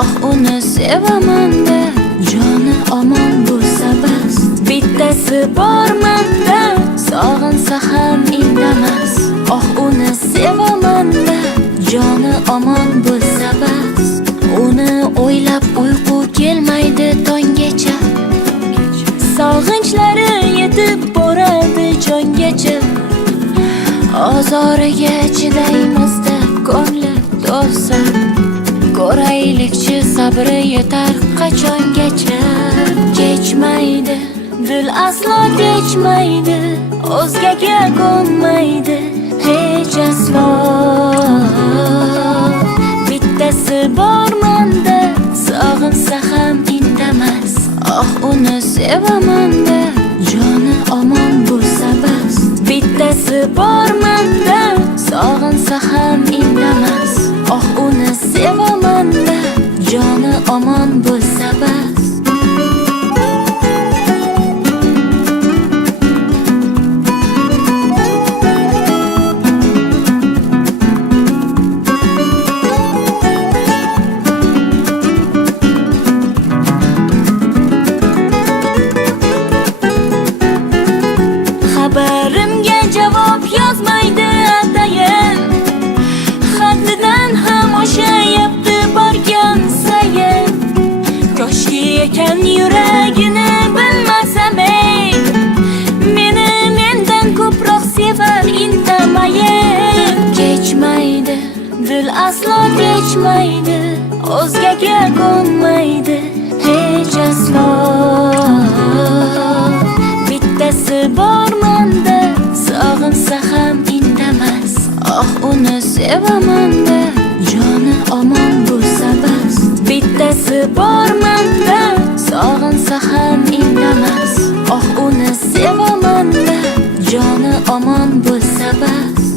Ah uni sevaman-da, joni omon bo'lsa bas. Bittasi bormanda, sog'insa ham indamas. Ah uni sevaman-da, joni omon bo'lsa bas. Uni o'ylab uyqu kelmaydi tonggacha. Sog'inchlari yetib boradi jongacha. Ozoriga chidaymiz-da, ko'ngli to'lsa. Ko'raylikchi sabri yetar qachongacha. Kechmaydi, dil aslo kechmaydi, o'zgaga ko'nmaydi hech aslo. Bittasi bormanda, sog'insa ham indamas. Ah uni sevaman-da, joni omon bo'lsa bas. Bittasi bormanda, sog'insa ham indamas. Ah uni sevaman-da, joni omon bo'lsa bas. Xabarimga javob yozmaydi atayin. Haddidan ham oshayapti borgan sayin. Koshki ekan yuragini bilmasam ey. Meni mendan ko'proq sevar indamayin. Kechmaydi, dil aslo kechmaydi, o'zgaga ko'nmaydi hech aslo. Bittasi bormanda, sog'insa ham indamas. Ah uni sevaman-da, joni omon bo'lsa bas. Bittasi bormanda, sog'insa ham indamas. Ah uni sevaman-da, joni omon bo'lsa bas.